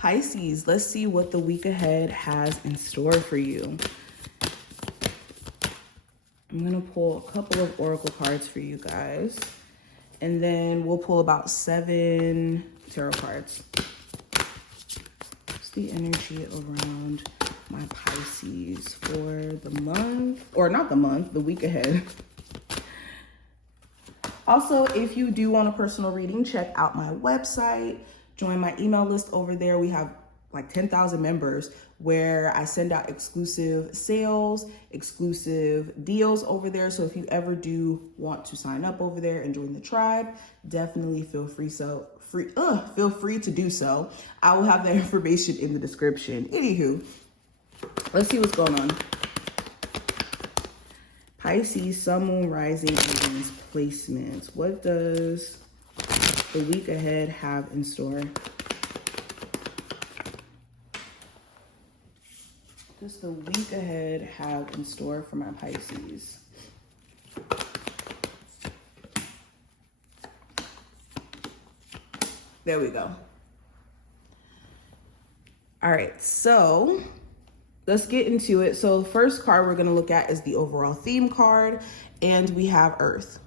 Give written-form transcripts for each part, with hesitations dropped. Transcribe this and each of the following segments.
Pisces, let's see what the week ahead has in store for you. I'm going to pull a couple of oracle cards for you guys. And then we'll pull about 7 tarot cards. What's the energy around my Pisces for the month? Or not the month, the week ahead. Also, if you do want a personal reading, check out my website. Join my email list over there. We have like 10,000 members where I send out exclusive sales, exclusive deals over there. So if you ever do want to sign up over there and join the tribe, definitely feel free to do so. I will have that information in the description. Anywho, let's see what's going on. Pisces, Sun, Moon, Rising, and Venus placements. What does the week ahead have in store? What does the week ahead have in store for my Pisces? There we go. All right, so let's get into it. So the first card we're going to look at is the overall theme card, and we have Earth.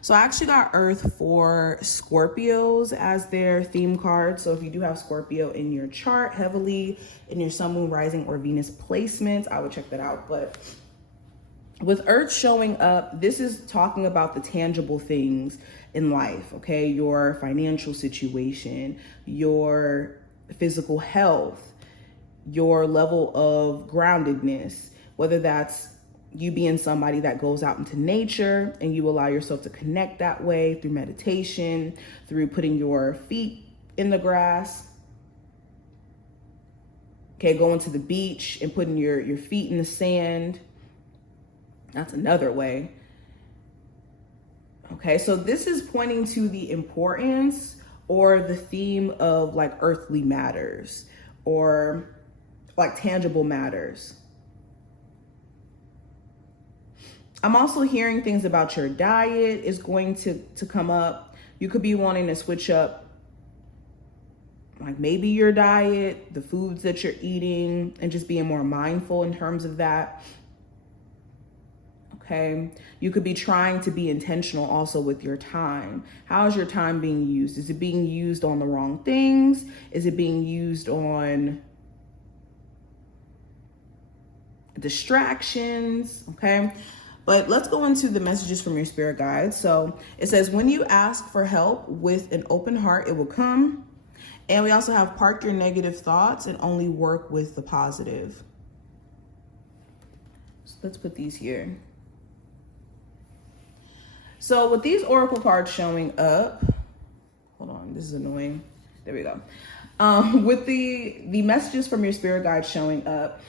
So I actually got Earth for Scorpios as their theme card. So if you do have Scorpio in your chart heavily, in your Sun, Moon, Rising, or Venus placements, I would check that out. But with Earth showing up, this is talking about the tangible things in life, okay? Your financial situation, your physical health, your level of groundedness, whether that's you being somebody that goes out into nature and you allow yourself to connect that way through meditation, through putting your feet in the grass. Okay, going to the beach and putting your feet in the sand. That's another way. Okay, so this is pointing to the importance or the theme of like earthly matters or like tangible matters. I'm also hearing things about your diet is going to come up. You could be wanting to switch up like maybe your diet, the foods that you're eating, and just being more mindful in terms of that. Okay. You could be trying to be intentional also with your time. How is your time being used? Is it being used on the wrong things? Is it being used on distractions? Okay. But let's go into the messages from your spirit guides. So it says, when you ask for help with an open heart, it will come. And we also have park your negative thoughts and only work with the positive. So let's put these here. So with these oracle cards showing up, hold on, this is annoying. There we go. With the messages from your spirit guides showing up,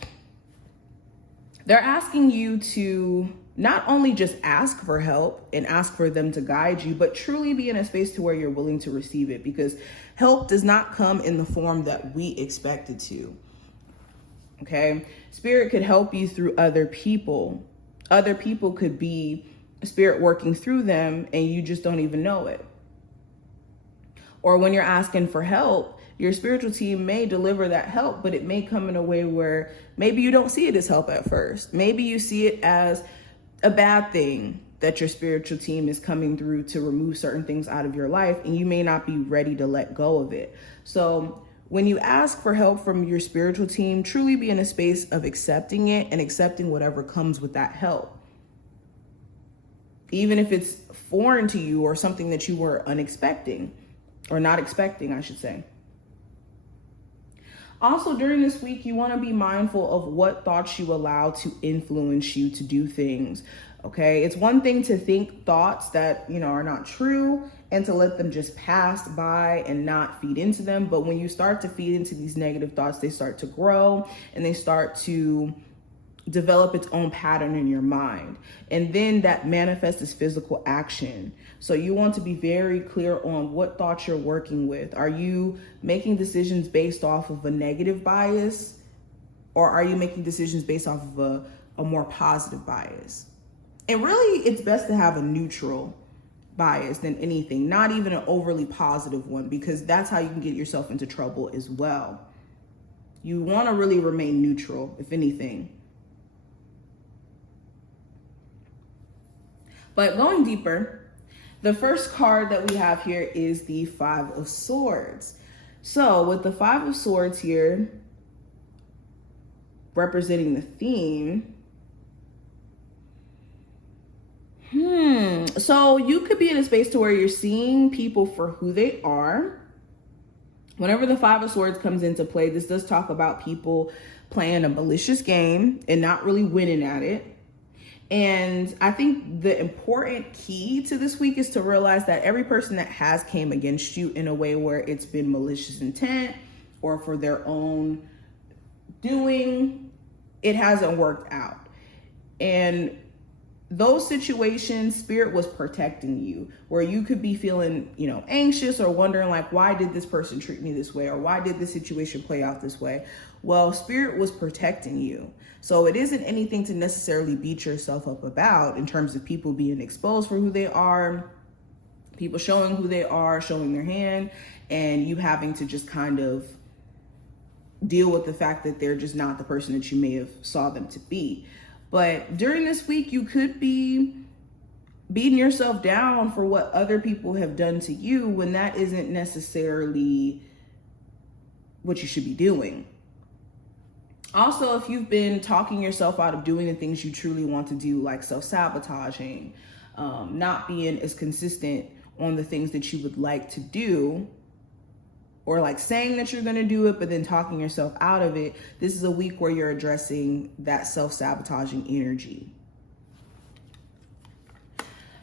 they're asking you to not only just ask for help and ask for them to guide you, but truly be in a space to where you're willing to receive it, because help does not come in the form that we expect it to. Okay. Spirit could help you through other people. Other people could be spirit working through them and you just don't even know it. Or when you're asking for help, your spiritual team may deliver that help, but it may come in a way where maybe you don't see it as help at first. Maybe you see it as a bad thing that your spiritual team is coming through to remove certain things out of your life, and you may not be ready to let go of it. So when you ask for help from your spiritual team, truly be in a space of accepting it and accepting whatever comes with that help. Even if it's foreign to you or something that you were unexpecting or not expecting, I should say. Also, during this week, you want to be mindful of what thoughts you allow to influence you to do things. Okay, it's one thing to think thoughts that, are not true and to let them just pass by and not feed into them. But when you start to feed into these negative thoughts, they start to grow and they start to develop its own pattern in your mind. And then that manifests as physical action. So you want to be very clear on what thoughts you're working with. Are you making decisions based off of a negative bias, or are you making decisions based off of a more positive bias? And really, it's best to have a neutral bias than anything, not even an overly positive one, because that's how you can get yourself into trouble as well. You want to really remain neutral, if anything. But going deeper, the first card that we have here is the Five of Swords. So with the Five of Swords here, representing the theme, so you could be in a space to where you're seeing people for who they are. Whenever the Five of Swords comes into play, this does talk about people playing a malicious game and not really winning at it. And I think the important key to this week is to realize that every person that has came against you in a way where it's been malicious intent or for their own doing, it hasn't worked out. And those situations, Spirit was protecting you, where you could be feeling, anxious or wondering like, why did this person treat me this way? Or why did this situation play out this way? Well, Spirit was protecting you. So it isn't anything to necessarily beat yourself up about in terms of people being exposed for who they are, people showing who they are, showing their hand, and you having to just kind of deal with the fact that they're just not the person that you may have saw them to be. But during this week, you could be beating yourself down for what other people have done to you when that isn't necessarily what you should be doing. Also, if you've been talking yourself out of doing the things you truly want to do, like self-sabotaging, not being as consistent on the things that you would like to do, or like saying that you're going to do it, but then talking yourself out of it, this is a week where you're addressing that self-sabotaging energy.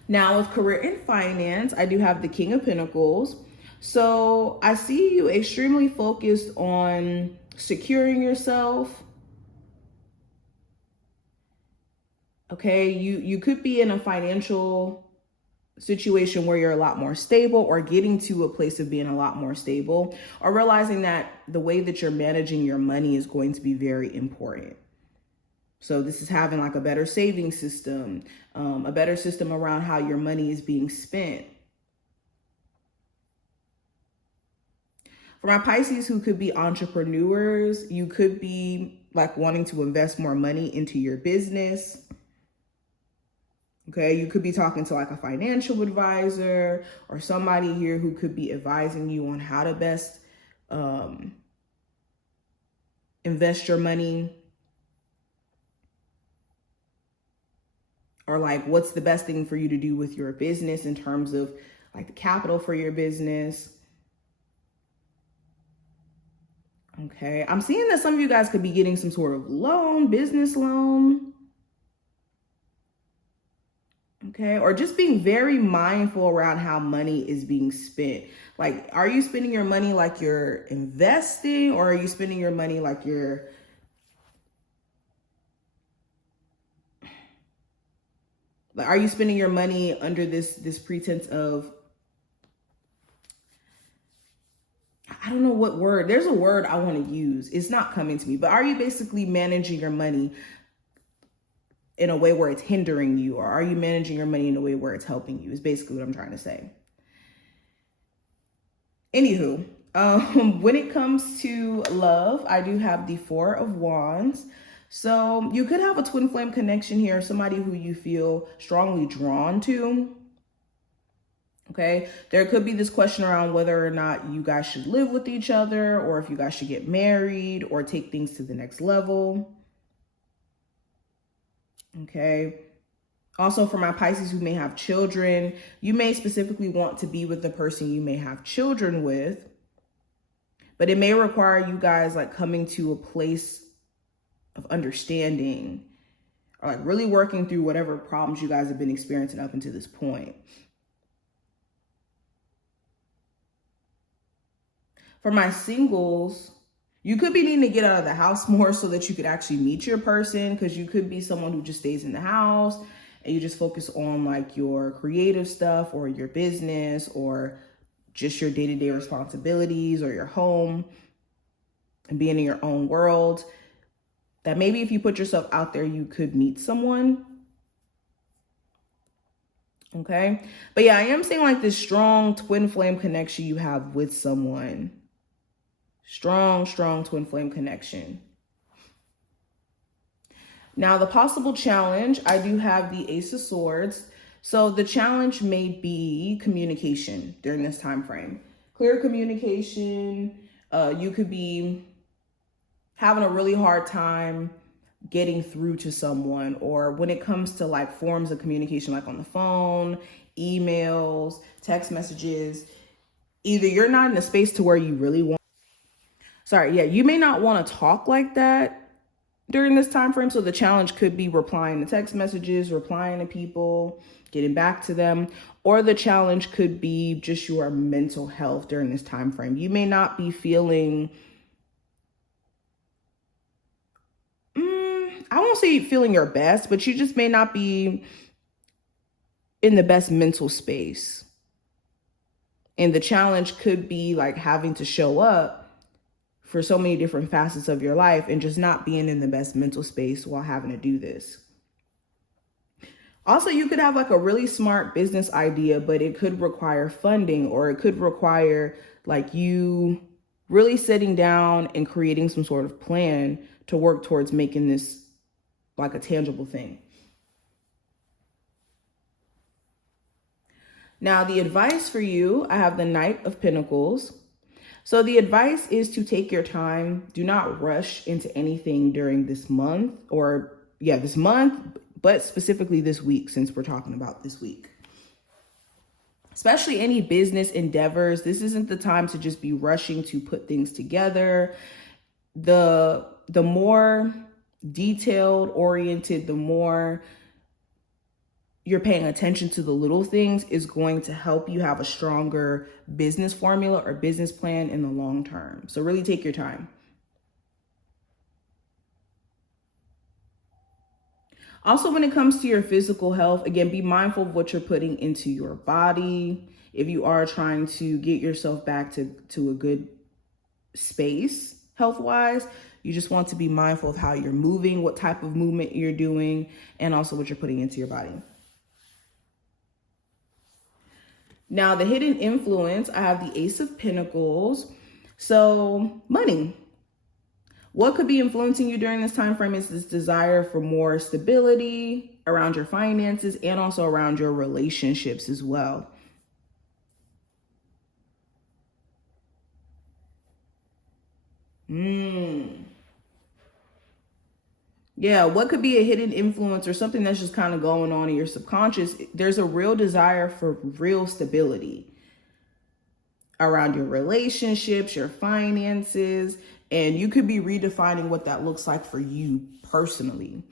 Now with career and finance, I do have the King of Pentacles. So I see you extremely focused on securing yourself. Okay, you could be in a financial situation where you're a lot more stable, or getting to a place of being a lot more stable, or realizing that the way that you're managing your money is going to be very important. So this is having like a better saving system, a better system around how your money is being spent. For my Pisces who could be entrepreneurs, you could be like wanting to invest more money into your business. Okay, you could be talking to like a financial advisor or somebody here who could be advising you on how to best invest your money, or like what's the best thing for you to do with your business in terms of like the capital for your business. Okay, I'm seeing that some of you guys could be getting some sort of loan, business loan. Okay, or just being very mindful around how money is being spent. Like, are you spending your money like you're investing, or are you spending your money like you're are you spending your money under this pretense of, I don't know what word, there's a word I want to use. It's not coming to me, but are you basically managing your money in a way where it's hindering you, or are you managing your money in a way where it's helping you, is basically what I'm trying to say. Anywho, when it comes to love, I do have the Four of Wands. So you could have a twin flame connection here, somebody who you feel strongly drawn to. Okay, there could be this question around whether or not you guys should live with each other, or if you guys should get married or take things to the next level. Okay. Also, for my Pisces who may have children, you may specifically want to be with the person you may have children with, but it may require you guys like coming to a place of understanding, or like really working through whatever problems you guys have been experiencing up until this point. For my singles, you could be needing to get out of the house more so that you could actually meet your person, because you could be someone who just stays in the house and you just focus on like your creative stuff or your business or just your day-to-day responsibilities or your home and being in your own world. That maybe if you put yourself out there, you could meet someone. Okay. But yeah, I am seeing like this strong twin flame connection you have with someone. Strong, strong twin flame connection. Now, the possible challenge, I do have the Ace of Swords. So the challenge may be communication during this time frame. Clear communication. You could be having a really hard time getting through to someone, or when it comes to like forms of communication, like on the phone, emails, text messages, either you're not in a space to where you really want, you may not want to talk like that during this time frame. So the challenge could be replying to text messages, replying to people, getting back to them, or the challenge could be just your mental health during this time frame. You may not be feeling, I won't say feeling your best, but you just may not be in the best mental space. And the challenge could be like having to show up for so many different facets of your life and just not being in the best mental space while having to do this. Also, you could have like a really smart business idea, but it could require funding, or it could require like you really sitting down and creating some sort of plan to work towards making this like a tangible thing. Now, the advice for you, I have the Knight of Pentacles. So the advice is to take your time. Do not rush into anything during this month, this month, but specifically this week, since we're talking about this week. Especially any business endeavors. This isn't the time to just be rushing to put things together. The more detailed oriented, the more you're paying attention to the little things is going to help you have a stronger business formula or business plan in the long term. So really take your time. Also, when it comes to your physical health, again, be mindful of what you're putting into your body. If you are trying to get yourself back to a good space health-wise, you just want to be mindful of how you're moving, what type of movement you're doing, and also what you're putting into your body. Now, the hidden influence, I have the Ace of Pentacles. So money. What could be influencing you during this time frame is this desire for more stability around your finances and also around your relationships as well. Yeah, what could be a hidden influence or something that's just kind of going on in your subconscious? There's a real desire for real stability around your relationships, your finances, and you could be redefining what that looks like for you personally.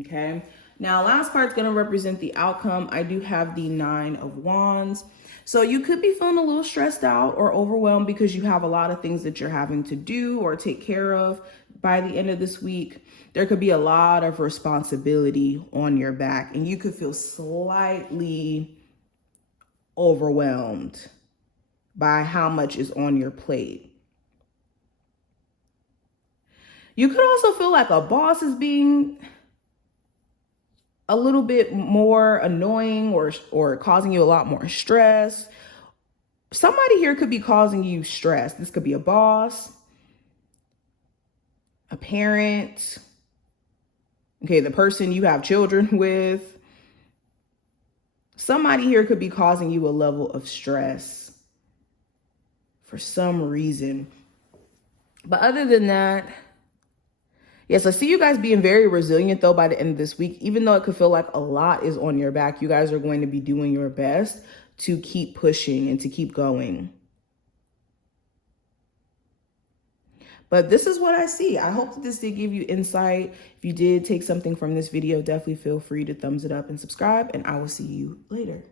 Okay. Now, last card's going to represent the outcome. I do have the Nine of Wands. So you could be feeling a little stressed out or overwhelmed because you have a lot of things that you're having to do or take care of by the end of this week. There could be a lot of responsibility on your back, and you could feel slightly overwhelmed by how much is on your plate. You could also feel like a boss is being a little bit more annoying or causing you a lot more stress. Somebody here could be causing you stress. This could be a boss, a parent, okay, the person you have children with. Somebody here could be causing you a level of stress for some reason. But other than that, yes, I see you guys being very resilient, though, by the end of this week. Even though it could feel like a lot is on your back, you guys are going to be doing your best to keep pushing and to keep going. But this is what I see. I hope that this did give you insight. If you did take something from this video, definitely feel free to thumbs it up and subscribe, and I will see you later.